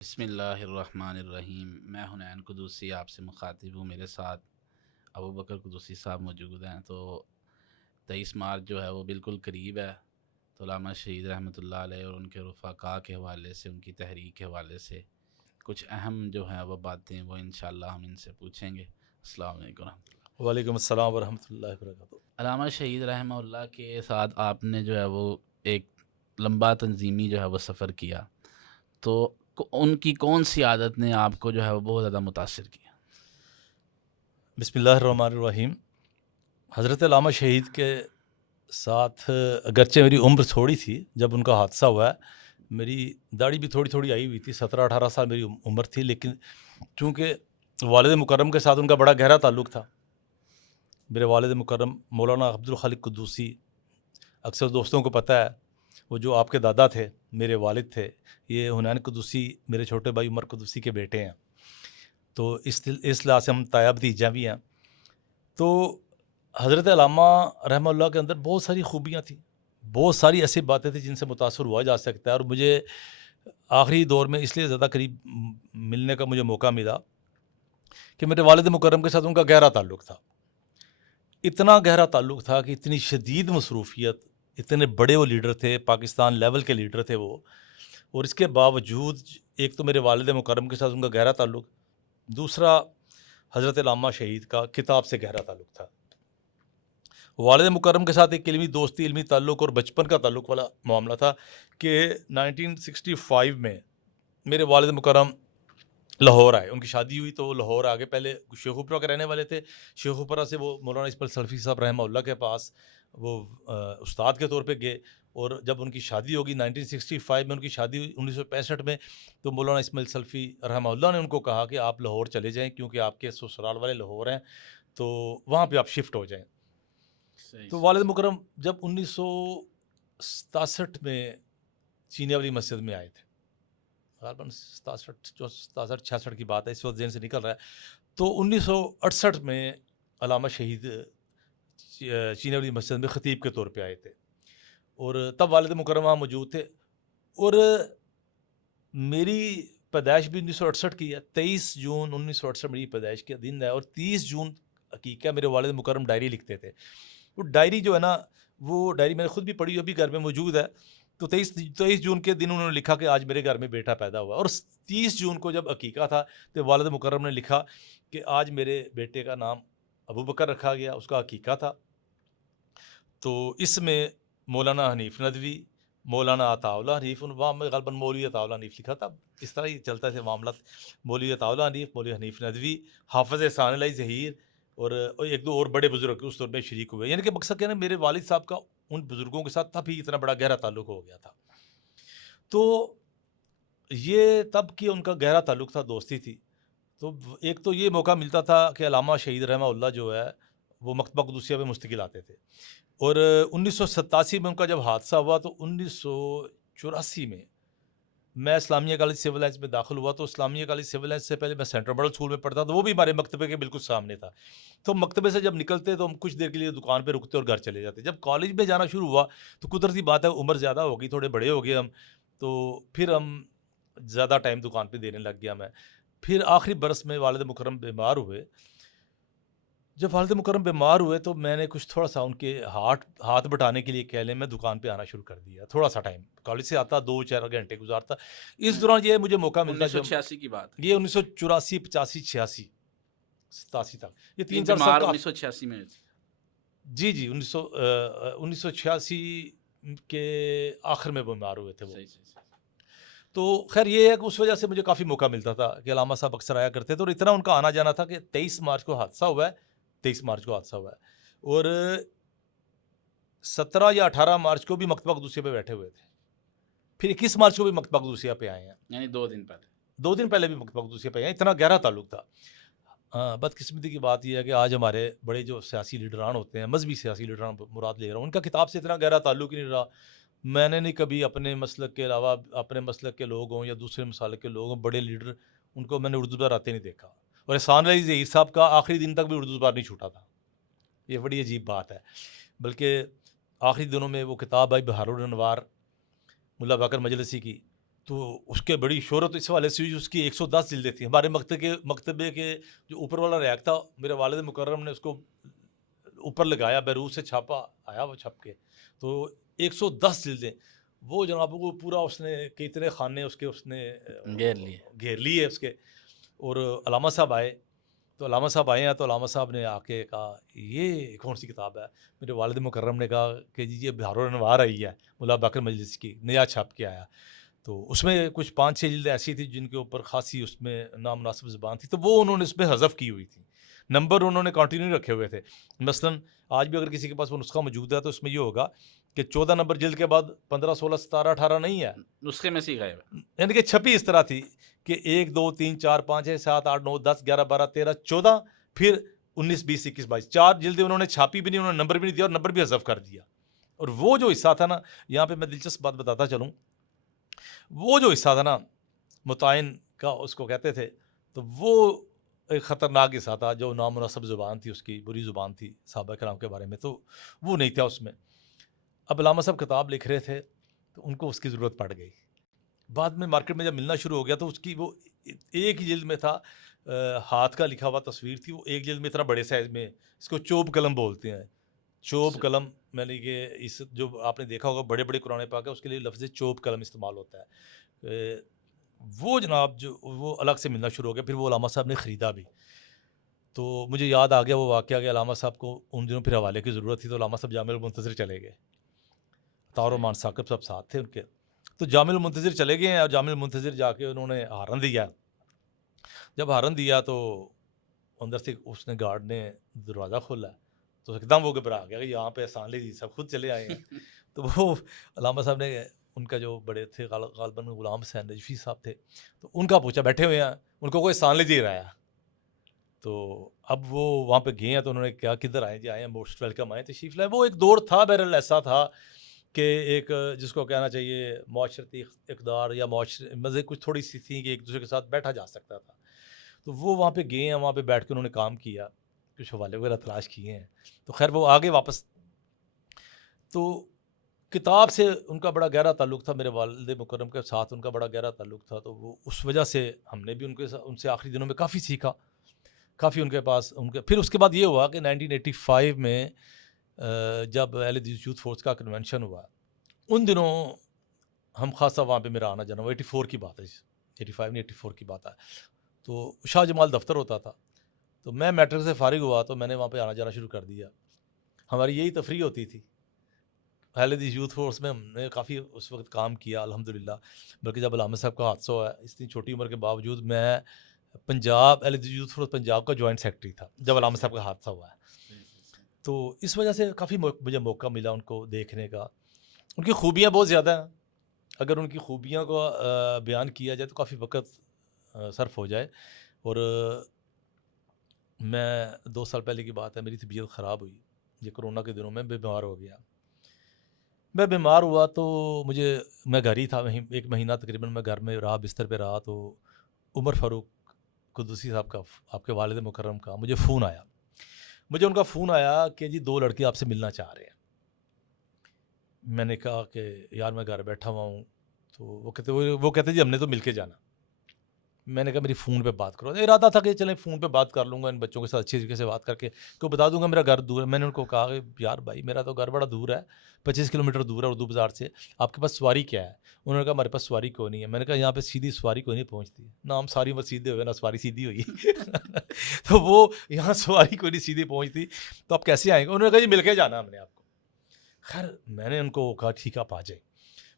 بسم اللہ الرحمن الرحیم۔ میں حنین قدوسی آپ سے مخاطب ہوں۔ میرے ساتھ ابو بکر قدوسی صاحب موجود ہیں۔ تو 23 مارچ جو ہے وہ بالکل قریب ہے، تو علامہ شہید رحمۃ اللہ علیہ اور ان کے رفقاء کے حوالے سے، ان کی تحریک کے حوالے سے کچھ اہم جو ہیں وہ باتیں وہ انشاءاللہ ہم ان سے پوچھیں گے۔ السلام علیکم ورحمۃ اللہ۔ وعلیکم السلام ورحمۃ اللہ وبرکاتہ۔ علامہ شہید رحمہ اللہ کے ساتھ آپ نے جو ہے وہ ایک لمبا تنظیمی جو ہے وہ سفر کیا، تو ان کی کون سی عادت نے آپ کو جو ہے وہ بہت زیادہ متاثر کیا؟ بسم اللہ الرحمن الرحیم۔ حضرت علامہ شہید کے ساتھ اگرچہ میری عمر تھوڑی تھی جب ان کا حادثہ ہوا ہے، میری داڑھی بھی تھوڑی تھوڑی آئی ہوئی تھی، 17-18 سال میری عمر تھی، لیکن چونکہ والد مکرم کے ساتھ ان کا بڑا گہرا تعلق تھا۔ میرے والد مکرم مولانا عبد الخالق قدوسی، اکثر دوستوں کو پتہ ہے وہ جو آپ کے دادا تھے میرے والد تھے، یہ حنین قدوسی میرے چھوٹے بھائی عمر قدوسی کے بیٹے ہیں، تو اس لحاظ سے ہم تایا بھتیجا بھی ہیں۔ تو حضرت علامہ رحمہ اللہ کے اندر بہت ساری خوبیاں تھیں، بہت ساری ایسی باتیں تھیں جن سے متاثر ہوا جا سکتا ہے، اور مجھے آخری دور میں اس لیے زیادہ قریب ملنے کا مجھے موقع ملا کہ میرے والد مکرم کے ساتھ ان کا گہرا تعلق تھا، اتنا گہرا تعلق تھا کہ اتنی شدید مصروفیت، اتنے بڑے وہ لیڈر تھے، پاکستان لیول کے لیڈر تھے وہ، اور اس کے باوجود ایک تو میرے والد مکرم کے ساتھ ان کا گہرا تعلق، دوسرا حضرت علامہ شہید کا کتاب سے گہرا تعلق تھا۔ والد مکرم کے ساتھ ایک علمی دوستی، علمی تعلق اور بچپن کا تعلق والا معاملہ تھا کہ 1965 میں میرے والد مکرم لاہور آئے، ان کی شادی ہوئی تو وہ لاہور آگے، پہلے شیخوپورہ کے رہنے والے تھے، شیخوپورہ سے وہ مولانا اسماعیل سلفی صاحب رحمہ اللہ کے پاس وہ استاد کے طور پہ گئے، اور جب ان کی شادی ہوگی 1965 میں، ان کی شادی ہوئی 1965 میں، تو مولانا اسماعیل سلفی رحمہ اللہ نے ان کو کہا کہ آپ لاہور چلے جائیں، کیونکہ آپ کے سسرال والے لاہور ہیں، تو وہاں پہ آپ شفٹ ہو جائیں۔ تو والد مکرم جب 1967 میں چینی والی مسجد میں آئے تھے، غالباً 67 کی بات ہے، اس وقت ذہن سے نکل رہا ہے، تو 1968 میں علامہ شہید چینی والی مسجد میں خطیب کے طور پہ آئے تھے، اور تب والد مکرم وہاں موجود تھے، اور میری پیدائش بھی 1968 کی ہے، 23 جون 1968 میری پیدائش کا دن ہے، اور 30 جون حقیقہ میرے والد مکرم ڈائری لکھتے تھے۔ وہ ڈائری جو ہے نا، وہ ڈائری میں نے خود بھی پڑھی، ابھی گھر میں موجود ہے، تو 23 جون کے دن انہوں نے لکھا کہ آج میرے گھر میں بیٹا پیدا ہوا، اور 30 جون کو جب عقیقہ تھا تو والد مکرم نے لکھا کہ آج میرے بیٹے کا نام ابو بکر رکھا گیا، اس کا عقیقہ تھا۔ تو اس میں مولانا حنیف ندوی، مولانا عطا اللہ حنیف، وہاں میں غالباً مولوی عطا اللہ حنیف لکھا تھا، اس طرح ہی چلتا تھے معاملات، مولوی عطا اللہ حنیف، مولوی حنیف ندوی، حافظ احسان علیہ ظہیر، اور ایک دو اور بڑے بزرگ اس دور میں شریک ہوئے، یعنی کہ مقصد کیا ہے، میرے والد صاحب کا ان بزرگوں کے ساتھ تب ہی اتنا بڑا گہرا تعلق ہو گیا تھا۔ تو یہ تب کی ان کا گہرا تعلق تھا، دوستی تھی۔ تو ایک تو یہ موقع ملتا تھا کہ علامہ شہید رحمہ اللہ جو ہے وہ مکتبہ قدوسیہ میں مستقل آتے تھے، اور 1987 میں ان کا جب حادثہ ہوا تو 1984 میں میں اسلامیہ کالج سول لائنس میں داخل ہوا، تو اسلامیہ کالج سول لائنس سے پہلے میں سینٹرل ماڈل اسکول میں پڑھتا تھا، وہ بھی ہمارے مکتبے کے بالکل سامنے تھا، تو مکتبے سے جب نکلتے تو ہم کچھ دیر کے لیے دکان پہ رکتے اور گھر چلے جاتے۔ جب کالج میں جانا شروع ہوا تو قدرتی بات ہے، عمر زیادہ ہو گئی، تھوڑے بڑے ہو گئے ہم، تو پھر ہم زیادہ ٹائم دکان پہ دینے لگ گیا میں۔ پھر آخری برس میں والد مکرم بیمار ہوئے، جب والد مکرم بیمار ہوئے تو میں نے کچھ تھوڑا سا ان کے ہاتھ بٹانے کے لیے کہہ لیں، میں دکان پہ آنا شروع کر دیا، تھوڑا سا ٹائم کالج سے آتا، 2-4 گھنٹے گزارتا، اس دوران یہ مجھے موقع ملتا، جب 1986 کی بات ہے، یہ 1984 85 86 87 تک، یہ 3-4 سال بیمار کا، 1986 میں تھی۔ جی 1986 کے آخر میں بیمار ہوئے تھے وہ۔ صحیح صحیح۔ تو خیر یہ ہے کہ اس وجہ سے مجھے کافی موقع ملتا تھا کہ علامہ صاحب اکثر آیا کرتے تھے، اور اتنا ان کا آنا جانا تھا کہ 23 مارچ کو حادثہ ہوا ہے، 23 مارچ کو حادثہ ہوا ہے، اور 17 یا 18 مارچ کو بھی مکتبہ قدوسیہ پہ بیٹھے ہوئے تھے، پھر 21 مارچ کو بھی مکتبہ قدوسیہ پہ آئے ہیں، یعنی 2 دن پہلے۔ 2 دن پہلے بھی مکتبہ قدوسیہ پہ آئے ہیں، اتنا گہرا تعلق تھا۔ بدقسمتی کی بات یہ ہے کہ آج ہمارے بڑے جو سیاسی لیڈران ہوتے ہیں، مذہبی سیاسی لیڈران مراد لے رہا ہوں، ان کا کتاب سے اتنا گہرا تعلق ہی نہیں رہا۔ میں نے نہیں کبھی اپنے مسلک کے علاوہ، اپنے مسلک کے لوگ ہوں یا دوسرے مسالک کے لوگ ہوں، بڑے لیڈر، ان کو میں نے اردو زبان آتے نہیں دیکھا، اور احسان علی ظہیر صاحب کا آخری دن تک بھی اردو زبان نہیں چھوٹا تھا، یہ بڑی عجیب بات ہے۔ بلکہ آخری دنوں میں وہ کتاب آئی بہار الانوار ملا باقر مجلسی کی، تو اس کے بڑی شہرت اس حوالے سے ہوئی، اس کی 110 جلدیں تھیں. ہمارے مکتبے کے جو اوپر والا ریک تھا، میرے والد مکرم نے اس کو اوپر لگایا، بیروت سے چھاپا آیا وہ چھپ کے، تو 110 جلدیں. وہ جناب وہ پورا اس نے کتنے خانے اس نے گھیر لیے اس کے. اور علامہ صاحب آئے، تو علامہ صاحب آئے ہیں تو علامہ صاحب نے آ کے کہا یہ کون سی کتاب ہے؟ میرے والد مکرم نے کہا کہ جی یہ بہار الانوار آئی ہے ملا باقر مجلس کی، نیا چھپ کے آیا. تو اس میں کچھ 5-6 جلدیں ایسی تھیں جن کے اوپر خاصی اس میں نامناسب زبان تھی، تو وہ انہوں نے اس میں حذف کی ہوئی تھی. نمبر انہوں نے کنٹینیو رکھے ہوئے تھے. مثلاً آج بھی اگر کسی کے پاس وہ نسخہ موجود ہے تو اس میں یہ ہوگا کہ 14 نمبر جلد کے بعد 15 16 17 18 نہیں ہے، نسخے میں سیکھا ہے، یعنی کہ چھپی اس طرح تھی کہ 1 2 3 4 5 6 7 8 9 10 11 12 13 14 پھر 19 20 21 22 4 جلدیں انہوں نے چھاپی بھی نہیں، انہوں نے نمبر بھی نہیں دیا اور نمبر بھی حذف کر دیا. اور وہ جو حصہ تھا نا، یہاں پہ میں دلچسپ بات بتاتا چلوں، وہ جو حصہ تھا نا متعین کا اس کو کہتے تھے، تو وہ ایک خطرناک حصہ تھا، جو نامناسب زبان تھی، اس کی بری زبان تھی صحابہ کرام کے بارے میں، تو وہ نہیں تھا اس میں. اب علامہ صاحب کتاب لکھ رہے تھے تو ان کو اس کی ضرورت پڑ گئی. بعد میں مارکیٹ میں جب ملنا شروع ہو گیا تو اس کی وہ ایک ہی جلد میں تھا، ہاتھ کا لکھا ہوا تصویر تھی، وہ ایک جلد میں اتنا بڑے سائز میں، اس کو چوب قلم بولتے ہیں. چوب قلم میں نے کہ اس جو آپ نے دیکھا ہوگا بڑے بڑے قرآن پاک ہے اس کے لیے لفظ چوب قلم استعمال ہوتا ہے. وہ جناب جو وہ الگ سے ملنا شروع ہو گیا، پھر وہ علامہ صاحب نے خریدا بھی. تو مجھے یاد آ گیا وہ واقعہ کہ علامہ صاحب کو ان دنوں پھر حوالے کی ضرورت تھی، تو علامہ صاحب جامع المنتظر چلے گئے. طاہر الرحمان ثاقب صاحب ساتھ تھے ان کے، تو جامع المنتظر چلے گئے ہیں، اور جامع المنتظر جا کے انہوں نے ہارن دیا. جب ہارن دیا تو اندر سے اس نے گارڈ نے دروازہ کھولا، تو ایک دم وہ گھبرا گیا کہ یہاں پہ احسان علی جی سب خود چلے آئے ہیں. تو وہ علامہ صاحب نے ان کا جو بڑے تھے غالباً غلام حسین نجفی صاحب تھے، تو ان کا پوچھا بیٹھے ہوئے ہیں، ان کو کوئی احسان علی جی رہا. تو اب وہ وہاں پہ گئے ہیں تو انہوں نے کیا کدھر آئے جی؟ آئے ہیں، موسٹ ویلکم، آئے تشریف لائے. وہ ایک دور تھا بہرحال ایسا تھا کہ ایک جس کو کہنا چاہیے معاشرتی اقدار یا مزے کچھ تھوڑی سی تھیں کہ ایک دوسرے کے ساتھ بیٹھا جا سکتا تھا. تو وہ وہاں پہ گئے ہیں، وہاں پہ بیٹھ کے انہوں نے کام کیا، کچھ حوالے وغیرہ تلاش کیے ہیں. تو خیر وہ آگے واپس، تو کتاب سے ان کا بڑا گہرا تعلق تھا، میرے والد مکرم کے ساتھ ان کا بڑا گہرا تعلق تھا. تو وہ اس وجہ سے ہم نے بھی ان سے آخری دنوں میں کافی سیکھا، کافی ان کے پاس پھر اس کے بعد یہ ہوا کہ 1985 میں جب اہل حدیث یوتھ فورس کا کنونشن ہوا، ان دنوں ہم خاصا وہاں پہ میرا آنا جانا، وہ 84 کی بات ہے، 85 نہیں 84 کی بات ہے. تو شاہ جمال دفتر ہوتا تھا، تو میں میٹرک سے فارغ ہوا تو میں نے وہاں پہ آنا جانا شروع کر دیا. ہماری یہی تفریح ہوتی تھی. اہل حدیث یوتھ فورس میں ہم نے کافی اس وقت کام کیا الحمدللہ. بلکہ جب علامہ صاحب کا حادثہ ہوا ہے، اتنی چھوٹی عمر کے باوجود میں پنجاب اہل حدیث یوتھ فورس پنجاب کا جوائنٹ سیکرٹری تھا جب علامہ صاحب کا حادثہ ہوا ہے. تو اس وجہ سے کافی مجھے موقع ملا ان کو دیکھنے کا. ان کی خوبیاں بہت زیادہ ہیں، اگر ان کی خوبیاں کو بیان کیا جائے تو کافی وقت صرف ہو جائے. اور میں 2 سال پہلے کی بات ہے، میری طبیعت خراب ہوئی، یہ کرونا کے دنوں میں بیمار ہو گیا. میں بیمار ہوا تو میں گھر ہی تھا، 1 مہینہ تقریباً میں گھر میں رہا، بستر پہ رہا. تو عمر فاروق قدوسی صاحب کا، آپ کے والد مکرم کا، مجھے ان کا فون آیا کہ جی 2 لڑکے آپ سے ملنا چاہ رہے ہیں. میں نے کہا کہ یار میں گھر بیٹھا ہوا ہوں. تو وہ کہتے جی ہم نے تو مل کے جانا. میں نے کہا میری فون پہ بات کرو. ارادہ تھا کہ چلیں فون پہ بات کر لوں گا ان بچوں کے ساتھ، اچھی طریقے سے بات کر کے کو بتا دوں گا میرا گھر دور ہے. میں نے ان کو کہا کہ یار بھائی میرا تو گھر بڑا دور ہے، 25 کلومیٹر دور ہے اردو بازار سے، آپ کے پاس سواری کیا ہے؟ انہوں نے کہا ہمارے پاس سواری کوئی نہیں ہے. میں نے کہا یہاں پہ سیدھی سواری کوئی نہیں پہنچتی، نہ ہم ساری عمر سیدھے ہوئے نہ سواری سیدھی ہوئی. تو وہ یہاں سواری کوئی نہیں سیدھی پہنچتی، تو آپ کیسے آئیں گے؟ انہوں نے کہا جی مل کے جانا ہم نے آپ کو. خیر میں نے ان کو کہا ٹھیک آپ آ جائیں.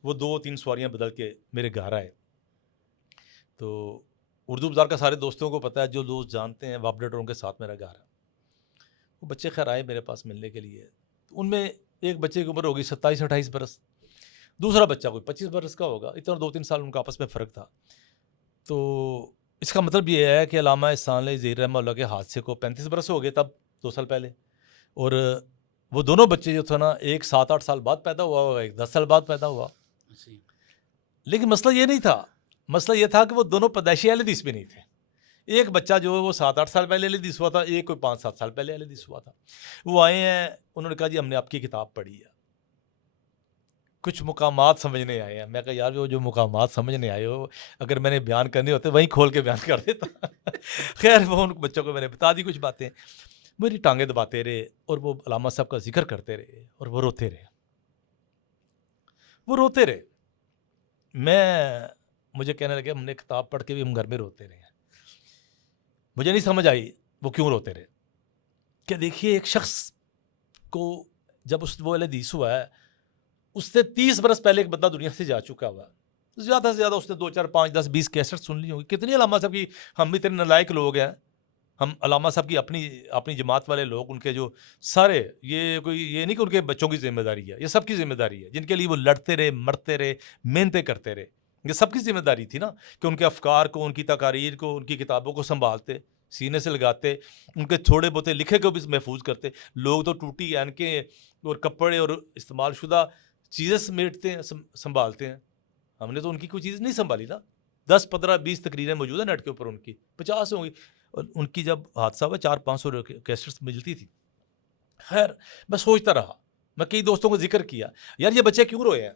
وہ 2-3 سواریاں بدل کے میرے گھر آئے. تو اردو بازار کا سارے دوستوں کو پتہ ہے، جو دوست جانتے ہیں واپڈیٹروں کے ساتھ میرا گھر ہے. وہ بچے خیر آئے میرے پاس ملنے کے لیے. ان میں ایک بچے کی عمر ہوگی 27-28 برس، دوسرا بچہ کوئی 25 برس کا ہوگا. اتنا 2-3 سال ان کا آپس میں فرق تھا. تو اس کا مطلب یہ ہے کہ علامہ احسان علی ظہیر رحمہ اللہ کے حادثے کو 35 برس ہو گئے تب 2 سال پہلے. اور وہ دونوں بچے جو تھا نا، ایک 7-8 سال بعد پیدا ہوا ہوگا، ایک 10 سال بعد پیدا ہوا. لیکن مسئلہ یہ نہیں تھا، مسئلہ یہ تھا کہ وہ دونوں پیدائشی اہل حدیث بھی نہیں تھے. ایک بچہ جو ہے وہ 7-8 سال پہلے اہل حدیث ہوا تھا، ایک کوئی 5-7 سال پہلے اہل حدیث ہوا تھا. وہ آئے ہیں، انہوں نے کہا جی ہم نے آپ کی کتاب پڑھی ہے. کچھ مقامات سمجھنے آئے ہیں. میں کہا یار وہ جو مقامات سمجھنے آئے ہو اگر میں نے بیان کرنے ہوتے وہیں کھول کے بیان کر دیتا. خیر وہ ان بچوں کو میں نے بتا دی کچھ باتیں. میری ٹانگیں دباتے رہے اور وہ علامہ صاحب کا ذکر کرتے رہے اور وہ روتے رہے. مجھے کہنے لگے ہم نے کتاب پڑھ کے بھی ہم گھر میں روتے رہے. مجھے نہیں سمجھ آئی وہ کیوں روتے رہے. کہ دیکھیے ایک شخص کو جب وہ حدیث ہوا ہے اس سے 30 برس پہلے ایک بندہ دنیا سے جا چکا ہوا, زیادہ سے زیادہ اس نے 2 4 5 10 20 کیسٹ سن لی ہوگی. کتنی علامہ صاحب کی, ہم اتنے نالائق لوگ ہیں, ہم علامہ صاحب کی اپنی جماعت والے لوگ, ان کے جو سارے یہ نہیں کہ ان کے بچوں کی ذمہ داری ہے, یہ سب کی ذمہ داری ہے جن کے لیے وہ لڑتے رہے, مرتے رہے, محنتیں کرتے رہے. یہ سب کی ذمہ داری تھی نا کہ ان کے افکار کو, ان کی تقاریر کو, ان کی کتابوں کو سنبھالتے, سینے سے لگاتے, ان کے تھوڑے بہتے لکھے کو بھی محفوظ کرتے. لوگ تو ٹوٹی اینکیں اور کپڑے اور استعمال شدہ چیزیں سمیٹتے ہیں, سنبھالتے ہیں. ہم نے تو ان کی کوئی چیز نہیں سنبھالی نا. 10 15 20 تقریریں موجود ہیں نیٹ کے اوپر, ان کی 50 ہوں گی. ان کی جب حادثہ ہوا 400-500 کیسٹس ملتی تھی. خیر میں سوچتا رہا, میں کئی دوستوں کو ذکر کیا یار یہ بچے کیوں روئے ہیں.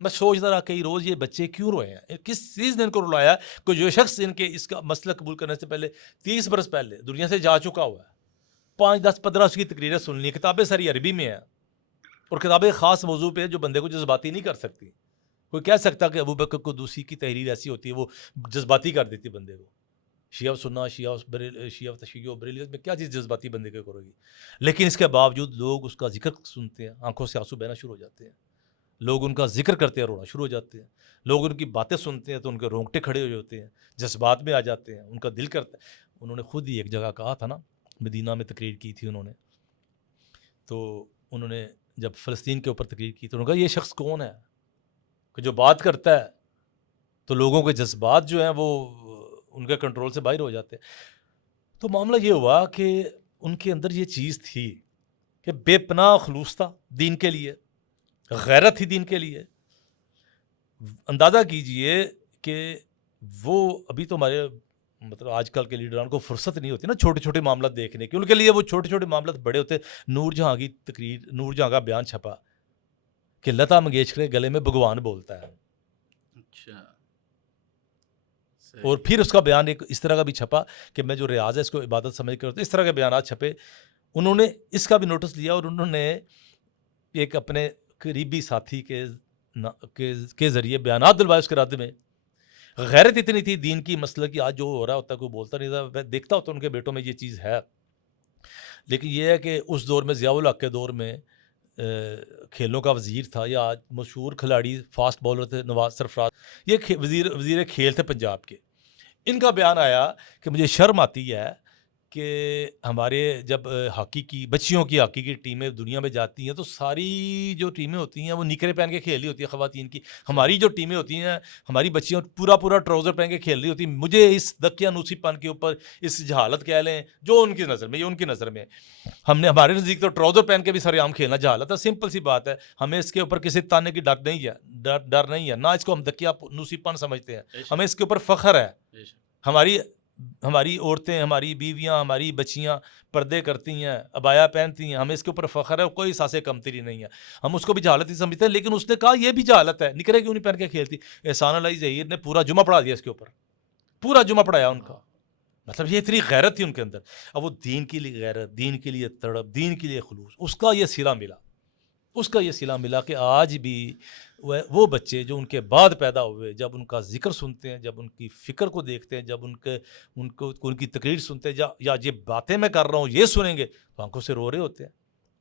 میں سوچتا رہا کئی روز یہ بچے کیوں روئے ہیں, کس چیز نے ان کو رلایا کہ جو شخص ان کے اس کا مسئلہ قبول کرنے سے پہلے 30 برس پہلے دنیا سے جا چکا ہوا ہے, 5 10 15 اس کی تقریریں سن لی, کتابیں ساری عربی میں ہیں اور کتابیں خاص موضوع پہ جو بندے کو جذباتی نہیں کر سکتی. کوئی کہہ سکتا کہ ابو بکر قدوسی کی تحریر ایسی ہوتی ہے وہ جذباتی کر دیتی بندے کو. شیعہ سننا, شیعہ تشیع و بریلیت میں کیا چیز جذباتی بندے کو کرے گی. لیکن اس کے باوجود لوگ اس کا ذکر سنتے ہیں, آنکھوں سے آنسو بہنا شروع ہو جاتے ہیں. لوگ ان کا ذکر کرتے ہیں, رونا شروع ہو جاتے ہیں. لوگ ان کی باتیں سنتے ہیں تو ان کے رونگٹے کھڑے ہو جاتے ہیں, جذبات میں آ جاتے ہیں, ان کا دل کرتا ہے. انہوں نے خود ہی ایک جگہ کہا تھا نا, مدینہ میں تقریر کی تھی انہوں نے, تو انہوں نے جب فلسطین کے اوپر تقریر کی تو انہوں نے کہا یہ شخص کون ہے کہ جو بات کرتا ہے تو لوگوں کے جذبات جو ہیں وہ ان کے کنٹرول سے باہر ہو جاتے ہیں. تو معاملہ یہ ہوا کہ ان کے اندر یہ چیز تھی کہ بے پناہ خلوص تھا دین کے لیے, غیرت تھی دین کے لیے. اندازہ کیجئے کہ وہ ابھی تو ہمارے مطلب آج کل کے لیڈران کو فرصت نہیں ہوتی نا چھوٹے چھوٹے معاملات دیکھنے کی, ان کے لیے وہ چھوٹے چھوٹے معاملات بڑے ہوتے. نور جہاں کی تقریر, نور جہاں کا بیان چھپا کہ لتا منگیشکر کے گلے میں بھگوان بولتا ہے. اچھا. اور پھر اس کا بیان ایک اس طرح کا بھی چھپا کہ میں جو ریاض ہے اس کو عبادت سمجھ کر, اس طرح کے بیانات چھپے. انہوں نے اس کا بھی نوٹس لیا اور انہوں نے ایک اپنے قریبی ساتھی کے ذریعے بیانات دلوائے اس کے رد میں. غیرت اتنی تھی دین کی مسئلہ کی, آج جو ہو رہا ہوتا ہے کوئی بولتا نہیں تھا, میں دیکھتا ہوتا ان کے بیٹوں میں یہ چیز ہے. لیکن یہ ہے کہ اس دور میں ضیاء الحق کے دور میں کھیلوں کا وزیر تھا, یا آج مشہور کھلاڑی فاسٹ بالر تھے نواز سرفراز, یہ وزیر کھیل تھے پنجاب کے. ان کا بیان آیا کہ مجھے شرم آتی ہے کہ ہمارے جب ہاکی کی بچیوں کی ہاکی کی ٹیمیں دنیا میں جاتی ہیں تو ساری جو ٹیمیں ہوتی ہیں وہ نکرے پہن کے کھیل رہی ہوتی ہیں خواتین کی. ہماری جو ٹیمیں ہوتی ہیں ہماری بچیاں پورا ٹراؤزر پہن کے کھیل رہی ہوتی ہیں. مجھے اس دقیانوسی پن کے اوپر, اس جہالت کہہ لیں جو ان کی نظر میں, یہ ان کی نظر میں, ہمارے نزدیک تو ٹراؤزر پہن کے بھی سارے عام کھیلنا جہالت ہے. سمپل سی بات ہے, ہمیں اس کے اوپر کسی تانے کی ڈر نہیں ہے, نہ اس کو ہم دقیانوسی پن سمجھتے ہیں, ہمیں اس کے اوپر فخر ہے. ہماری عورتیں, ہماری بیویاں, ہماری بچیاں پردے کرتی ہیں, عبایا پہنتی ہیں, ہمیں اس کے اوپر فخر ہے, کوئی ساسے کمتری نہیں ہے. ہم اس کو بھی جہالت ہی سمجھتے ہیں. لیکن اس نے کہا یہ بھی جہالت ہے, نکرے کیوں نہیں پہن کے کھیلتی. احسان علی ظہیر نے پورا جمعہ پڑھا دیا اس کے اوپر, پورا جمعہ پڑھایا ان کا. مطلب یہ اتنی غیرت تھی ان کے اندر. اب وہ دین کے لیے غیرت, دین کے لیے تڑپ, دین کے لیے خلوص, اس کا یہ صلہ ملا کہ آج بھی وہ بچے جو ان کے بعد پیدا ہوئے, جب ان کا ذکر سنتے ہیں, جب ان کی فکر کو دیکھتے ہیں, جب ان کی تقریر سنتے ہیں, یا یہ باتیں میں کر رہا ہوں یہ سنیں گے تو آنکھوں سے رو رہے ہوتے ہیں.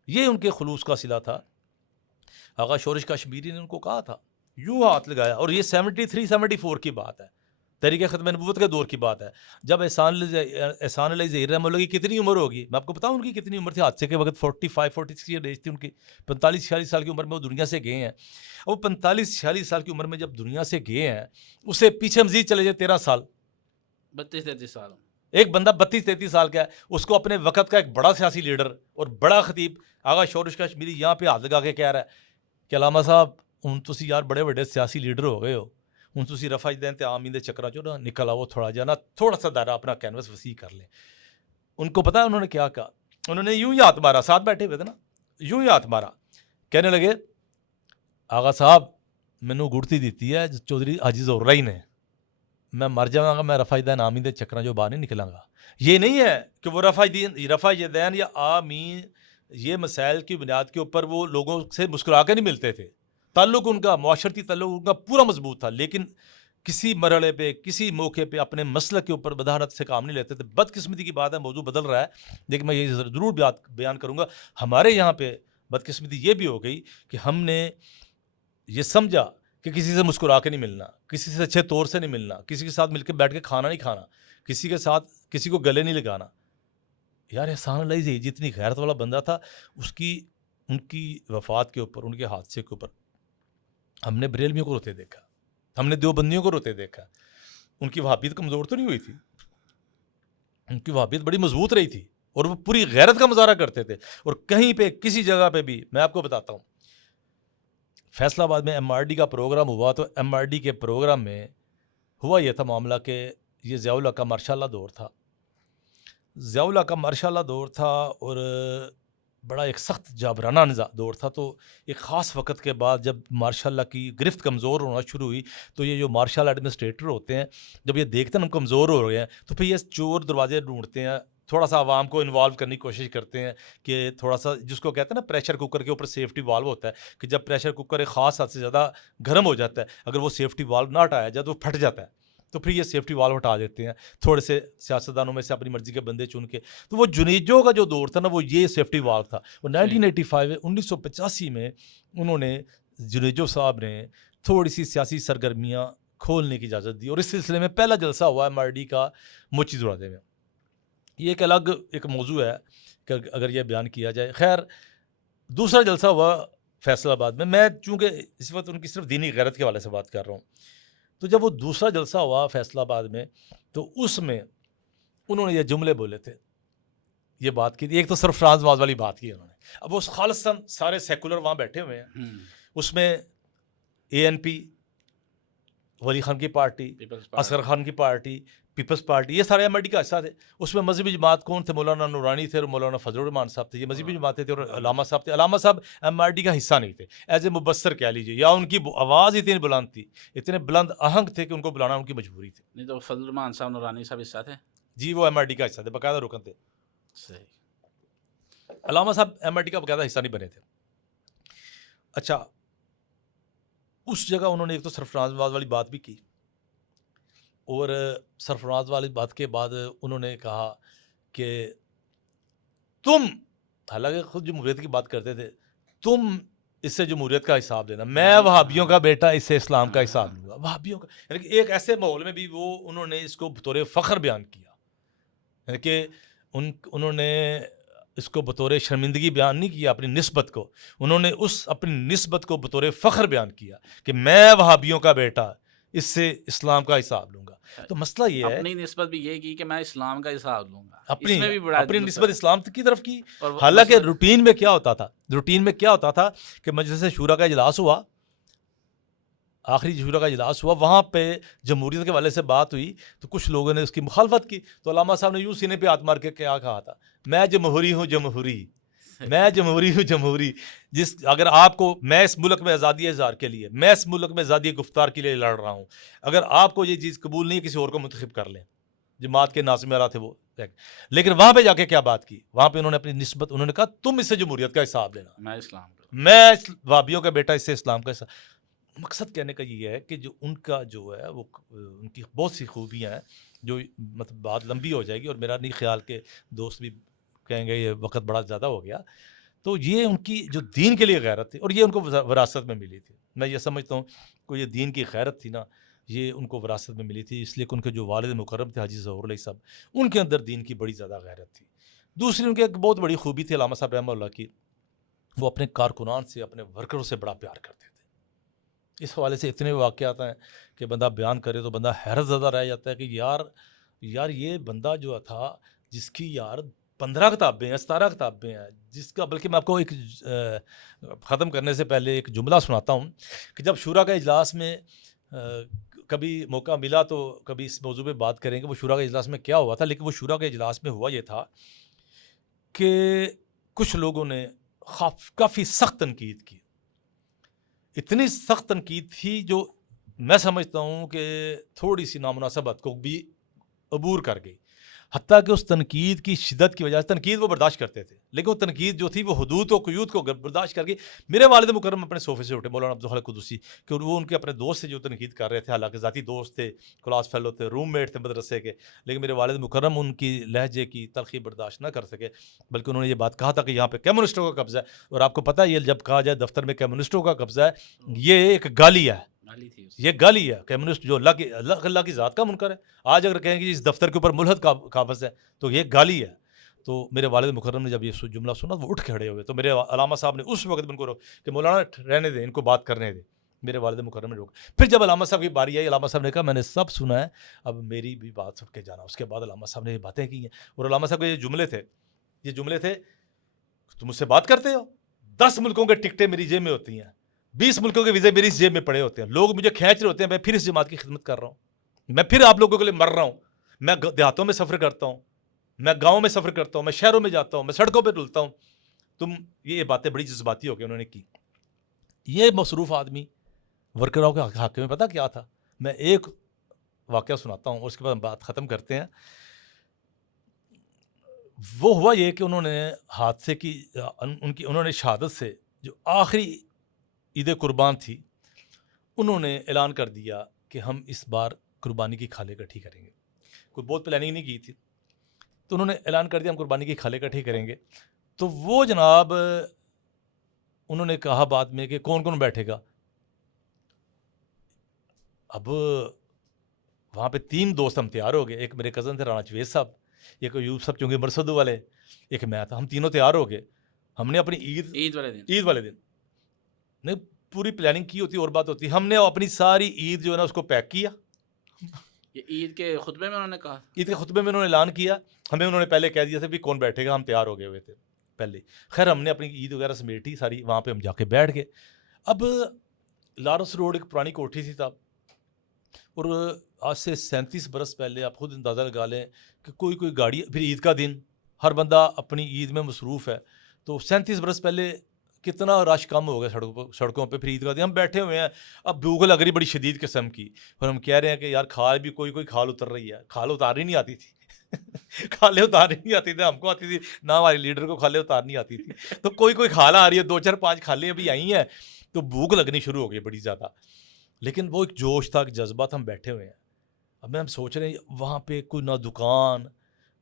یہ ان کے خلوص کا صلہ تھا. آغا شورش کشمیری نے ان کو کہا تھا, یوں ہاتھ لگایا, اور یہ 73-74 کی بات ہے, تحریک ختم نبوت کے دور کی بات ہے, جب احسان علی ظہیر رحمہ اللہ کی کتنی عمر ہوگی, میں آپ کو بتاؤں ان کی کتنی عمر تھی حادثے کے وقت. 45-46 ایج تھی ان کی. 45-46 سال کی عمر میں وہ دنیا سے گئے ہیں. وہ 45-46 سال کی عمر میں جب دنیا سے گئے ہیں, اسے پیچھے مزید چلے جائے 13 سال, 32-33 سال. ایک بندہ 32-33 سال کا ہے, اس کو اپنے وقت کا ایک بڑا سیاسی لیڈر اور بڑا خطیب آغا شورش کشمیری یہاں پہ ہاتھ لگا کے کہہ رہا ہے کہ علامہ صاحب ہوں تسی یار بڑے بڑے سیاسی لیڈر ہو گئے ہو, ہوں تسی رفع دین تے آمین دے چکرا چو نا نکل آؤ, تھوڑا جا نا تھوڑا سا دائرہ اپنا کینوس وسیع کر لیں. ان کو پتا ہے انہوں نے کیا کہا, انہوں نے یوں ہی ہاتھ مارا, ساتھ بیٹھے ہوئے تھے نا, یوں ہی ہاتھ مارا, کہنے لگے ਆਗਾ ਸਾਹਿਬ ਮੈਨੂੰ ਗੁੜਤੀ ਦਿੱਤੀ ਹੈ ਚੌਧਰੀ ਹਾਜੀ ਜ਼ੋਰ ਰਾਈ ਨੇ, میں مر جاؤں گا, میں رفع دین آمین کے چکراں جو باہر نہیں نکلاں گا. یہ نہیں ہے کہ وہ رفع دین یا آمین یہ مسائل کی بنیاد کے اوپر وہ لوگوں سے مسکرا کے نہیں ملتے تھے. تعلق ان کا, معاشرتی تعلق ان کا پورا مضبوط تھا, لیکن کسی مرحلے پہ کسی موقع پہ اپنے مسلک کے اوپر بداہنت سے کام نہیں لیتے تھے. بدقسمتی کی بات ہے, موضوع بدل رہا ہے, لیکن میں یہ ضرور بیان کروں گا. ہمارے یہاں پہ بدقسمتی یہ بھی ہو گئی کہ ہم نے یہ سمجھا کہ کسی سے مسکرا کے نہیں ملنا, کسی سے اچھے طور سے نہیں ملنا, کسی کے ساتھ مل کے بیٹھ کے کھانا نہیں کھانا, کسی کے ساتھ کسی کو گلے نہیں لگانا. یار احسان اللہ سے جتنی غیرت والا بندہ تھا, ان کی وفات کے اوپر, ان کے حادثے کے اوپر ہم نے بریلویوں کو روتے دیکھا, ہم نے دیوبندیوں کو روتے دیکھا. ان کی وہابیت کمزور تو نہیں ہوئی تھی, ان کی وہابیت بڑی مضبوط رہی تھی اور وہ پوری غیرت کا مظاہرہ کرتے تھے. اور کہیں پہ کسی جگہ پہ بھی, میں آپ کو بتاتا ہوں, فیصلہ آباد میں ایم آر ڈی کا پروگرام ہوا تو ایم آر ڈی کے پروگرام میں ہوا یہ تھا معاملہ کہ یہ ضیاء الحق کا ماشاء اللہ دور تھا, ضیاء الحق کا ماشاء اللہ دور تھا اور بڑا ایک سخت جابرانہ دور تھا. تو ایک خاص وقت کے بعد جب ماشاء اللہ کی گرفت کمزور ہونا شروع ہوئی تو یہ جو مارشل ایڈمنسٹریٹر ہوتے ہیں جب یہ دیکھتے ہیں ہم کمزور ہو رہے ہیں تو پھر یہ چور دروازے ڈھونڈتے ہیں, تھوڑا سا عوام کو انوالو کرنے کی کوشش کرتے ہیں کہ تھوڑا سا, جس کو کہتے ہیں نا پریشر کوکر کے اوپر سیفٹی والو ہوتا ہے کہ جب پریشر کوکر ایک خاص حد سے زیادہ گرم ہو جاتا ہے, اگر وہ سیفٹی والو نہ ہٹایا جائے تو وہ پھٹ جاتا ہے, تو پھر یہ سیفٹی والو ہٹا دیتے ہیں تھوڑے سے سیاستدانوں میں سے اپنی مرضی کے بندے چن کے. تو وہ جنیجو کا جو دور تھا نا وہ یہ سیفٹی والو تھا. اور 1985 میں انہوں نے, جنیجو صاحب نے تھوڑی سی سیاسی سرگرمیاں کھولنے کی اجازت دی اور اس سلسلے میں پہلا جلسہ ہوا ایم آر ڈی کا موچی دروازے میں. یہ ایک الگ ایک موضوع ہے کہ اگر یہ بیان کیا جائے. خیر, دوسرا جلسہ ہوا فیصل آباد میں. میں چونکہ اس وقت ان کی صرف دینی غیرت کے حوالے سے بات کر رہا ہوں, تو جب وہ دوسرا جلسہ ہوا فیصل آباد میں تو اس میں انہوں نے یہ جملے بولے تھے, یہ بات کی تھی. ایک تو سرفراز نواز والی بات کی انہوں نے. اب وہ خالصاً سارے سیکولر وہاں بیٹھے ہوئے ہیں, اس میں اے این پی, ولی خان کی پارٹی, اصغر خان کی پارٹی, پیپلز پارٹی, یہ سارے ایم آر ڈی کا حصہ تھے. اس میں مذہبی جماعت کون تھے؟ مولانا نورانی تھے اور مولانا فضل الرحمان صاحب تھے, یہ مذہبی جماعتیں تھے. اور علامہ صاحب تھے. علامہ صاحب ایم آر ڈی کا حصہ نہیں تھے, ایز اے مبصر کہہ لیجیے, یا ان کی آواز اتنی بلند تھی, اتنے بلند آہنگ تھے کہ ان کو بلانا ان کی مجبوری تھی. نہیں تو فضل الرحمان صاحب نورانی صاحب حصہ تھے؟ جی وہ ایم آر ڈی کا حصہ تھے, باقاعدہ رکن تھے. صحیح. علامہ صاحب ایم آر ڈی کا باقاعدہ حصہ نہیں بنے تھے. اچھا, اس جگہ انہوں نے ایک تو سرفراز نواز والی بات بھی کی, اور سرفراز والی بات کے بعد انہوں نے کہا کہ تم, حالانکہ خود جمہوریت کی بات کرتے تھے, تم اس سے جمہوریت کا حساب دینا, میں وہابیوں کا بیٹا اس سے اسلام کا حساب لوں گا. وہابیوں کا, یعنی کہ ایک ایسے ماحول میں بھی وہ انہوں نے اس کو بطور فخر بیان کیا, یعنی کہ انہوں نے اس کو بطور شرمندگی بیان نہیں کیا اپنی نسبت کو, انہوں نے اس اپنی نسبت کو بطور فخر بیان کیا کہ میں وہابیوں کا بیٹا اس سے اسلام کا حساب لوں گا. تو مسئلہ یہ ہے, اپنی نسبت بھی یہ کی کہ میں اسلام کا حساب لوں گا, اپنی نسبت اسلام کی طرف کی. حالانکہ روٹین میں کیا ہوتا تھا کہ مجلس شورا کا اجلاس ہوا, آخری شورا کا اجلاس ہوا, وہاں پہ جمہوریت کے والے سے بات ہوئی تو کچھ لوگوں نے اس کی مخالفت کی. تو علامہ صاحب نے یوں سینے پہ ہاتھ مار کے کیا کہا تھا, میں جمہوری ہوں جمہوری, میں جمہوری ہوں جمہوری. اگر آپ کو, میں اس ملک میں آزادی اظہار کے لیے, میں اس ملک میں آزادی گفتار کے لیے لڑ رہا ہوں, اگر آپ کو یہ چیز قبول نہیں ہے کسی اور کو منتخب کر لیں. جماعت کے ناظم اعلیٰ تھے وہ, لیکن وہاں پہ جا کے کیا بات کی, وہاں پہ انہوں نے اپنی نسبت, انہوں نے کہا تم اس سے جمہوریت کا حساب لینا, میں اسلام کا, میں وہابیوں کا بیٹا اس سے اسلام کا حساب. مقصد کہنے کا یہ ہے کہ جو ان کا جو ہے وہ ان کی بہت سی خوبیاں ہیں جو مطلب بات لمبی ہو جائے گی, اور میرا نہیں خیال کہ دوست بھی کہیں گے یہ وقت بڑا زیادہ ہو گیا. تو یہ ان کی جو دین کے لیے غیرت تھی, اور یہ ان کو وراثت میں ملی تھی. میں یہ سمجھتا ہوں کہ یہ دین کی غیرت تھی نا, یہ ان کو وراثت میں ملی تھی, اس لیے کہ ان کے جو والد مکرم تھے حاجی ظہور علیہ صاحب, ان کے اندر دین کی بڑی زیادہ غیرت تھی. دوسری ان کی ایک بہت بڑی خوبی تھی علامہ صاحب رحمہ اللہ کی, وہ اپنے کارکنان سے, اپنے ورکروں سے بڑا پیار کرتے تھے. اس حوالے سے اتنے واقعات ہیں کہ بندہ بیان کرے تو بندہ حیرت زدہ رہ جاتا ہے کہ یار یہ بندہ جو تھا جس کی 15 کتابیں ہیں, 17 کتابیں ہیں, جس کا, بلکہ میں آپ کو ایک ختم کرنے سے پہلے ایک جملہ سناتا ہوں کہ جب شورا کے اجلاس میں کبھی موقع ملا تو کبھی اس موضوع پہ بات کریں کہ وہ شورا کے اجلاس میں کیا ہوا تھا. لیکن وہ شورا کے اجلاس میں ہوا یہ تھا کہ کچھ لوگوں نے کافی سخت تنقید کی اتنی سخت تنقید تھی جو میں سمجھتا ہوں کہ تھوڑی سی نامناسبت کو بھی عبور کر گئی، حتیٰ کہ اس تنقید کی شدت کی وجہ سے تنقید وہ برداشت کرتے تھے، لیکن وہ تنقید جو تھی وہ حدود و قیود کو برداشت کر گئی۔ میرے والد مکرم اپنے صوفے سے اٹھے، مولانا عبدالخالق قدوسی، کہ وہ ان کے اپنے دوست سے جو تنقید کر رہے تھے، حالانکہ ذاتی دوست تھے، کلاس فیلو تھے، روم میٹ تھے مدرسے کے، لیکن میرے والد مکرم ان کی لہجے کی تلخی برداشت نہ کر سکے، بلکہ انہوں نے یہ بات کہا تھا کہ یہاں پہ کمیونسٹوں کا قبضہ ہے، اور آپ کو پتہ ہے یہ جب کہا جائے دفتر میں کمیونسٹوں کا قبضہ ہے، یہ ایک گالی ہے، یہ گالی ہے۔ کمیونسٹ جو اللہ کی ذات کا منکر ہے، آج اگر کہیں گے اس دفتر کے اوپر ملحد قابض ہے تو یہ گالی ہے۔ تو میرے والد مکرم نے جب یہ جملہ سنا تو وہ اٹھ کھڑے ہوئے، تو میرے علامہ صاحب نے اس وقت ان کو روکا کہ مولانا رہنے دیں، ان کو بات کرنے دیں۔ میرے والد مکرم نے روکا۔ پھر جب علامہ صاحب کی باری آئی، علامہ صاحب نے کہا میں نے سب سنا ہے، اب میری بھی بات سن کے جانا۔ اس کے بعد علامہ صاحب نے یہ باتیں کی ہیں، اور علامہ صاحب کے یہ جملے تھے تم مجھ سے بات کرتے ہو، 10 ملکوں کے ٹکٹیں میری جیب میں ہوتی ہیں، 20 ملکوں کے ویزے میری جیب میں پڑے ہوتے ہیں، لوگ مجھے کھینچ رہے ہوتے ہیں، میں پھر اس جماعت کی خدمت کر رہا ہوں، میں پھر آپ لوگوں کے لیے مر رہا ہوں، میں دیہاتوں میں سفر کرتا ہوں، میں گاؤں میں سفر کرتا ہوں، میں شہروں میں جاتا ہوں، میں سڑکوں پہ ڈلتا ہوں۔ تم یہ باتیں بڑی جذباتی ہو کے انہوں نے کی۔ یہ مصروف آدمی ورکراؤں کے حق میں پتہ کیا تھا؟ میں ایک واقعہ سناتا ہوں اور اس کے بعد ہم بات ختم کرتے ہیں۔ وہ ہوا یہ کہ انہوں نے حادثے کی انہوں نے شہادت سے جو آخری عید قربان تھی، انہوں نے اعلان کر دیا کہ ہم اس بار قربانی کی کھالیں اکٹھی کریں گے۔ کوئی بہت پلاننگ نہیں کی تھی، تو انہوں نے اعلان کر دیا ہم قربانی کی کھالیں اکٹھی کریں گے۔ تو وہ جناب انہوں نے کہا بعد میں کہ کون کون بیٹھے گا۔ اب وہاں پہ 3 دوست ہم تیار ہو گئے، ایک میرے کزن تھے رانا جوید صاحب، ایک ایوب صاحب چونکہ مرسدو والے، ایک میں تھا، ہم تینوں تیار ہو گئے۔ ہم نے اپنی عید والے دن نہیں پوری پلاننگ کی ہوتی اور بات ہوتی، ہم نے اپنی ساری عید جو ہے نا اس کو پیک کیا۔ یہ عید کے خطبے میں انہوں نے کہا، عید کے خطبے میں انہوں نے اعلان کیا، ہمیں انہوں نے پہلے کہہ دیا تھا بھی کون بیٹھے گا، ہم تیار ہو گئے ہوئے تھے پہلے۔ خیر ہم نے اپنی عید وغیرہ سمیٹی ساری، وہاں پہ ہم جا کے بیٹھ گئے۔ اب لارس روڈ ایک پرانی کوٹھی تھی تب، اور آج سے 37 برس پہلے آپ خود اندازہ لگا لیں کہ کوئی گاڑی، پھر عید کا دن، ہر بندہ اپنی عید میں مصروف ہے، تو 37 برس پہلے کتنا رش کم ہو گیا سڑکوں پہ۔ پھر عید کا دن ہم بیٹھے ہوئے ہیں، اب بھوک لگ رہی بڑی شدید قسم کی، اور ہم کہہ رہے ہیں کہ یار کھال بھی کوئی کھال اتر رہی ہے، کھال اتارنی نہیں آتی تھی کھالیں اتارنی نہیں آتی تھی، ہم کو آتی تھی نہ، ہمارے لیڈر کو کھالیں اتارنی آتی تھی، تو کوئی کھال آ رہی ہے، 2 4 5 کھالیں ابھی آئی ہیں، تو بھوک لگنی شروع ہو گئی بڑی زیادہ۔ لیکن وہ ایک جوش تھا، ایک جذبہ تھا، ہم بیٹھے ہوئے ہیں۔ اب ہم سوچ رہے ہیں وہاں پہ کوئی نہ دکان،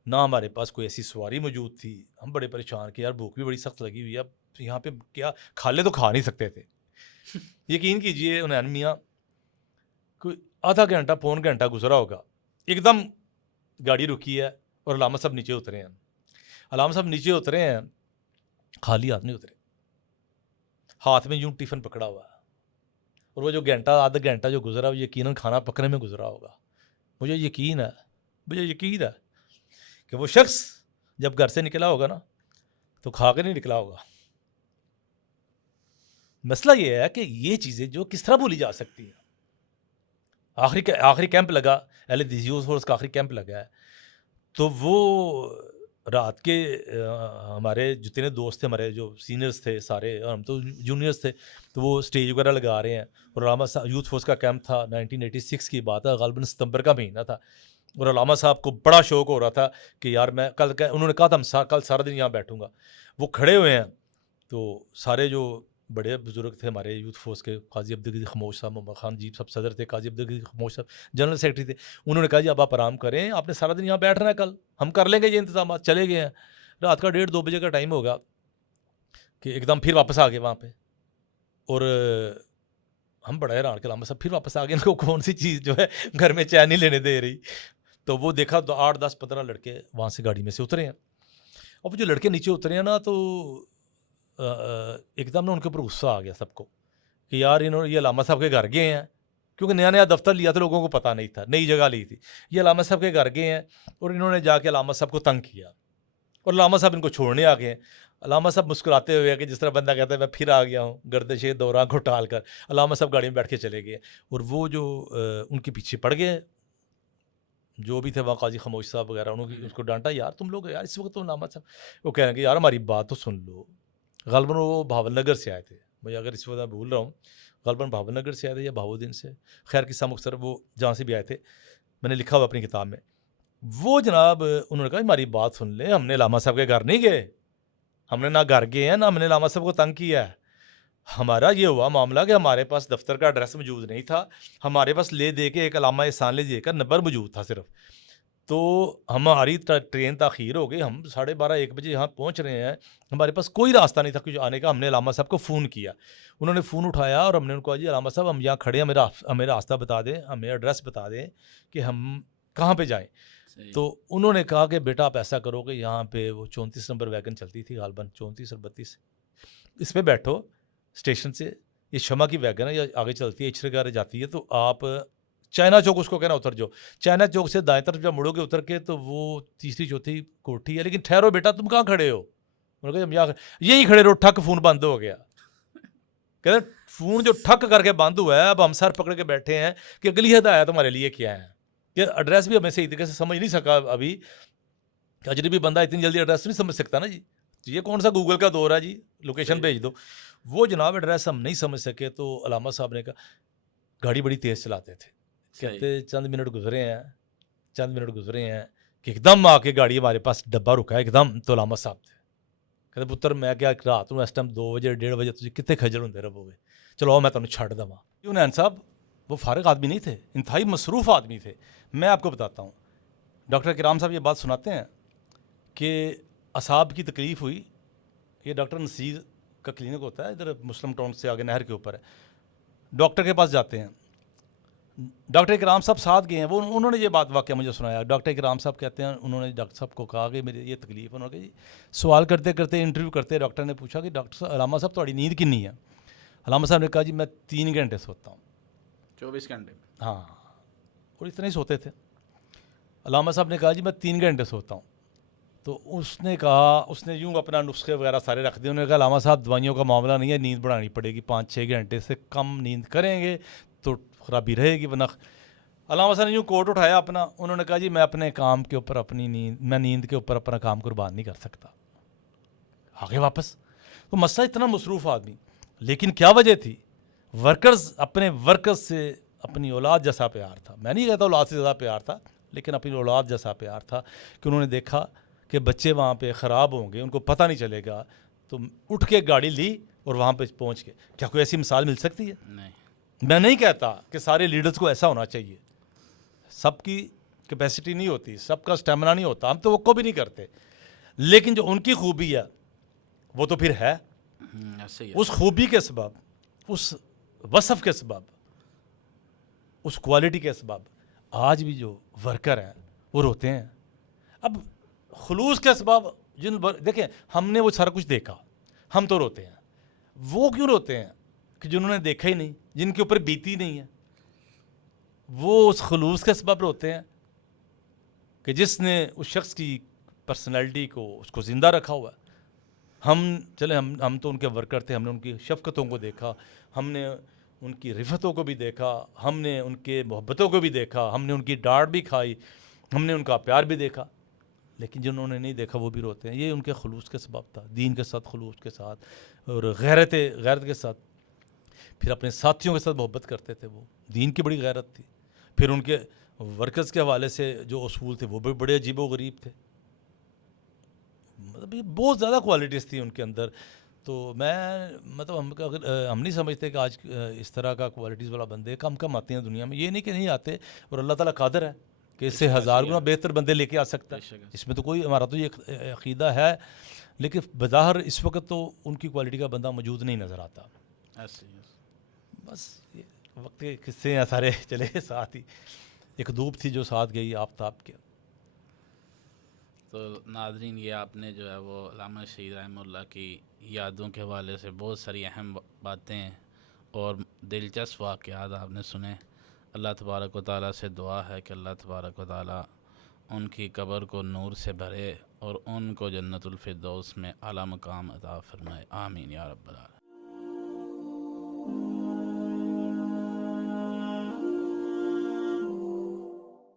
نہ ہمارے پاس کوئی ایسی سواری موجود تھی، ہم بڑے پریشان کہ یار بھوک بھی بڑی سخت لگی ہوئی ہے، اب یہاں پہ کیا کھالے تو کھا نہیں سکتے تھے۔ یقین کیجئے عنین میاں، کوئی آدھا گھنٹہ پون گھنٹہ گزرا ہوگا، ایک دم گاڑی رکی ہے اور علامہ صاحب نیچے اترے ہیں۔ علامہ صاحب نیچے اترے ہیں، خالی ہاتھ نہیں اترے، ہاتھ میں یوں ٹفن پکڑا ہوا ہے، اور وہ جو آدھا گھنٹہ جو گزرا وہ یقیناً کھانا پکنے میں گزرا ہوگا۔ مجھے یقین ہے کہ وہ شخص جب گھر سے نکلا ہوگا نا تو کھا کے نہیں نکلا ہوگا۔ مسئلہ یہ ہے کہ یہ چیزیں جو کس طرح بھولی جا سکتی ہیں۔ آخری کیمپ لگا، یوتھ فورس کا آخری کیمپ لگا ہے، تو وہ رات کے ہمارے جتنے دوست تھے، ہمارے جو سینئرز تھے سارے، اور ہم تو جونیئرز تھے، تو وہ اسٹیج وغیرہ لگا رہے ہیں، اور علامہ صاحب یوتھ فورس کا کیمپ تھا، 1986 کی بات ہے، غالباً ستمبر کا مہینہ تھا، اور علامہ صاحب کو بڑا شوق ہو رہا تھا کہ یار میں کل، انہوں نے کہا تھا کل سارا دن یہاں بیٹھوں گا۔ وہ کھڑے ہوئے ہیں، تو سارے جو بڑے بزرگ تھے ہمارے یوتھ فورس کے، قاضی عبدالقدیر خموش صاحب، محمد خان جیب صاحب صدر تھے، قاضی عبدالقدیر خموش صاحب جنرل سیکرٹری تھے، انہوں نے کہا جی اب آپ آرام کریں، آپ نے سارا دن یہاں بیٹھنا ہے، کل ہم کر لیں گے یہ انتظامات۔ چلے گئے ہیں، رات کا 1:30-2 بجے کا ٹائم ہوگا کہ ایک دم پھر واپس آ گئے وہاں پہ، اور ہم بڑا حیران کہ علامہ صاحب پھر واپس آ گئے، ان کو کون سی چیز جو ہے گھر میں چین نہیں لینے دے رہی۔ تو وہ دیکھا تو 8-10-15 لڑکے وہاں سے گاڑی میں سے اترے ہیں، اور جو لڑکے نیچے اترے ہیں نا، تو ایک دم نا ان کے اوپر غصہ آ گیا سب کو کہ یار یہ علامہ صاحب کے گھر گئے ہیں، کیونکہ نیا دفتر لیا تھا، لوگوں کو پتہ نہیں تھا، نئی جگہ لی تھی، یہ علامہ صاحب کے گھر گئے ہیں، اور انہوں نے جا کے علامہ صاحب کو تنگ کیا، اور علامہ صاحب ان کو چھوڑنے آ گئے ہیں۔ علامہ صاحب مسکراتے ہوئے کہ جس طرح بندہ کہتا ہے میں پھر آ گیا ہوں گردش دوران کو ٹال کر، علامہ صاحب گاڑی میں بیٹھ کے چلے گئے، اور وہ جو ان کے پیچھے پڑ گئے جو بھی تھے وہاں، قاضی خموش صاحب وغیرہ، انہوں نے اس کو ڈانٹا، یار تم لوگ یار اس وقت تو علامہ صاحب، وہ کہہ رہے ہیں کہ یار ہماری بات تو سن لو۔ غالباً وہ بھاول نگر سے آئے تھے، مجھے اگر اس وقت میں بھول رہا ہوں، غالباً بھاون نگر سے آئے تھے یا بہاؤدین سے، خیر قصہ مختصر وہ جہاں سے بھی آئے تھے، میں نے لکھا ہوا اپنی کتاب میں. وہ جناب انہوں نے کہا ہماری بات سن لیں، ہم نے علامہ صاحب کے گھر نہیں گئے، ہم نے نہ گھر گئے ہیں نہ ہم نے علامہ صاحب کو تنگ کیا ہے. ہمارا یہ ہوا معاملہ کہ ہمارے پاس دفتر کا ایڈریس موجود نہیں تھا، ہمارے پاس لے دے کے ایک علامہ احسان لے دے کا نمبر موجود تھا صرف. تو ہماری ٹرین تاخیر ہو گئی، ہم 12:30 1 بجے یہاں پہنچ رہے ہیں، ہمارے پاس کوئی راستہ نہیں تھا کچھ آنے کا. ہم نے علامہ صاحب کو فون کیا، انہوں نے فون اٹھایا اور ہم نے ان کو کہا جی علامہ صاحب ہم یہاں کھڑے ہیں، ہمیں راستہ بتا دیں، ہمیں ایڈریس بتا دیں کہ ہم کہاں پہ جائیں. تو انہوں نے کہا کہ بیٹا آپ ایسا کرو کہ یہاں پہ وہ 34 نمبر ویگن چلتی تھی غالباً 34 اور 32، اس پہ بیٹھو اسٹیشن سے، یہ شمع کی ویگن ہے یا آگے چلتی ہے اچھر جاتی ہے، تو آپ چائنا چوک اس کو کہنا اتر جاؤ، چائنا چوک سے دائیں طرف جب مڑو گے اتر کے تو وہ تیسری چوتھی کوٹھی ہے، لیکن ٹھہرو بیٹا تم کہاں کھڑے ہو؟ انہوں نے کہا ہم یہیں کھڑے رہو، ٹھک فون بند ہو گیا. کہتے فون جو ٹھک کر کے بند ہوا ہے، اب ہم سر پکڑ کے بیٹھے ہیں کہ اگلی ہدایت ہمارے لیے کیا ہے. کہ ایڈریس بھی ہمیں صحیح طریقے سے سمجھ نہیں سکا ابھی، اجنبی بندہ اتنی جلدی ایڈریس نہیں سمجھ سکتا نا جی، یہ کون سا گوگل کا دور ہے جی، لوکیشن بھیج دو. وہ جناب ایڈریس ہم نہیں سمجھ سکے تو علامہ صاحب نے کہا، گاڑی بڑی تیز چلاتے تھے، کہتے چند منٹ گزرے ہیں کہ ایک دم آ کے گاڑی ہمارے پاس ڈبہ رکا ہے ایک دم، تو علامہ صاحب تھے. کہتے پتر میں کیا رات میں اس ٹائم 2 بجے 1:30 بجے تجھے کتنے کھجل ہوندے رہو گے، چلو میں تمہیں چھڑ دوا. حنین صاحب وہ فارغ آدمی نہیں تھے، انتہائی مصروف آدمی تھے. میں آپ کو بتاتا ہوں، ڈاکٹر کرام صاحب یہ بات سناتے ہیں کہ اعصاب کی تکلیف ہوئی، یہ ڈاکٹر نصیر کا کلینک ہوتا ہے ادھر مسلم ٹاؤن سے آگے نہر کے اوپر ہے، ڈاکٹر کے پاس جاتے ہیں، ڈاکٹر کرام صاحب ساتھ گئے ہیں، وہ انہوں نے یہ بات واقعہ مجھے سنایا. ڈاکٹر کرام صاحب کہتے ہیں انہوں نے ڈاکٹر صاحب کو کہا کہ میری یہ تکلیف، انہوں نے کہا جی سوال کرتے کرتے انٹرویو کرتے ڈاکٹر نے پوچھا کہ ڈاکٹر صاحب علامہ صاحب تھوڑی نیند کتنی ہے؟ علامہ صاحب نے کہا جی میں 3 گھنٹے سوتا ہوں. 24 گھنٹے؟ ہاں، اور اتنے ہی سوتے تھے. علامہ صاحب نے کہا جی میں 3 گھنٹے سوتا ہوں. تو اس نے کہا، اس نے یوں اپنا نسخے وغیرہ سارے رکھ دیے، انہوں نے کہا علامہ صاحب دوائیوں کا معاملہ نہیں ہے، نیند بڑھانی پڑے گی، 5-6 گھنٹے سے کم نیند کریں گے تو خرابی رہے گی. ورنہ علامہ صاحب نے یوں کوٹ اٹھایا اپنا، انہوں نے کہا جی میں اپنے کام کے اوپر اپنی نیند کے اوپر اپنا کام قربان نہیں کر سکتا. آگے واپس تو مسئلہ اتنا مصروف آدمی، لیکن کیا وجہ تھی؟ اپنے ورکرز سے اپنی اولاد جیسا پیار تھا. میں نہیں کہتا اولاد سے زیادہ پیار تھا، لیکن اپنی اولاد جیسا پیار تھا کہ انہوں نے دیکھا کہ بچے وہاں پہ خراب ہوں گے، ان کو پتہ نہیں چلے گا، تو اٹھ کے گاڑی لی اور وہاں پہ پہنچ کے. کیا کوئی ایسی مثال مل سکتی ہے؟ نہیں. میں نہیں کہتا کہ سارے لیڈرز کو ایسا ہونا چاہیے، سب کی کیپیسٹی نہیں ہوتی، سب کا اسٹیمنا نہیں ہوتا، ہم توقع بھی نہیں کرتے، لیکن جو ان کی خوبی ہے وہ تو پھر ہے. ایسے ہی اس خوبی کے سبب، اس وصف کے سبب، اس کوالٹی کے سبب آج بھی جو ورکر ہیں وہ روتے ہیں. اب خلوص کے سبب دیکھیں ہم نے وہ سارا کچھ دیکھا، ہم تو روتے ہیں. وہ کیوں روتے ہیں کہ جنہوں نے دیکھا ہی نہیں، جن کے اوپر بیتی نہیں ہے، وہ اس خلوص کے سبب روتے ہیں کہ جس نے اس شخص کی پرسنالٹی کو، اس کو زندہ رکھا ہوا ہے. ہم تو ان کے ورکر تھے، ہم نے ان کی شفقتوں کو دیکھا، ہم نے ان کی رفتوں کو بھی دیکھا، ہم نے ان کے محبتوں کو بھی دیکھا، ہم نے ان کی ڈانٹ بھی کھائی، ہم نے ان کا پیار بھی دیکھا. لیکن جنہوں نے نہیں دیکھا وہ بھی روتے ہیں. یہ ان کے خلوص کے سبب تھا، دین کے ساتھ، خلوص کے ساتھ اور غیرت کے ساتھ. پھر اپنے ساتھیوں کے ساتھ محبت کرتے تھے، وہ دین کی بڑی غیرت تھی. پھر ان کے ورکرز کے حوالے سے جو اصول تھے وہ بھی بڑے عجیب و غریب تھے. مطلب یہ بہت زیادہ کوالٹیز تھی ان کے اندر. تو ہم نہیں سمجھتے کہ آج اس طرح کا کوالٹیز والا بندے کم آتے ہیں دنیا میں. یہ نہیں کہ نہیں آتے، اور اللہ تعالیٰ قادر ہے کہ اس سے 1000 گنا بہتر بندے لے کے آ سکتا ہے. اس میں تو کوئی، ہمارا تو یہ عقیدہ ہے، لیکن بظاہر اس وقت تو ان کی کوالٹی کا بندہ موجود نہیں نظر آتا. بس یہ وقت کے قصے ہیں سارے چلے ساتھ ہی. ایک دھوپ تھی جو ساتھ گئی آفتاب کے. تو ناظرین، یہ آپ نے جو ہے وہ علامہ شہید رحمہ اللہ کی یادوں کے حوالے سے بہت ساری اہم باتیں اور دلچسپ واقعات آپ نے سنے. اللہ تبارک و تعالیٰ سے دعا ہے کہ اللہ تبارک و تعالیٰ ان کی قبر کو نور سے بھرے اور ان کو جنت الفردوس میں اعلیٰ مقام عطا فرمائے. آمین یا رب العالمین.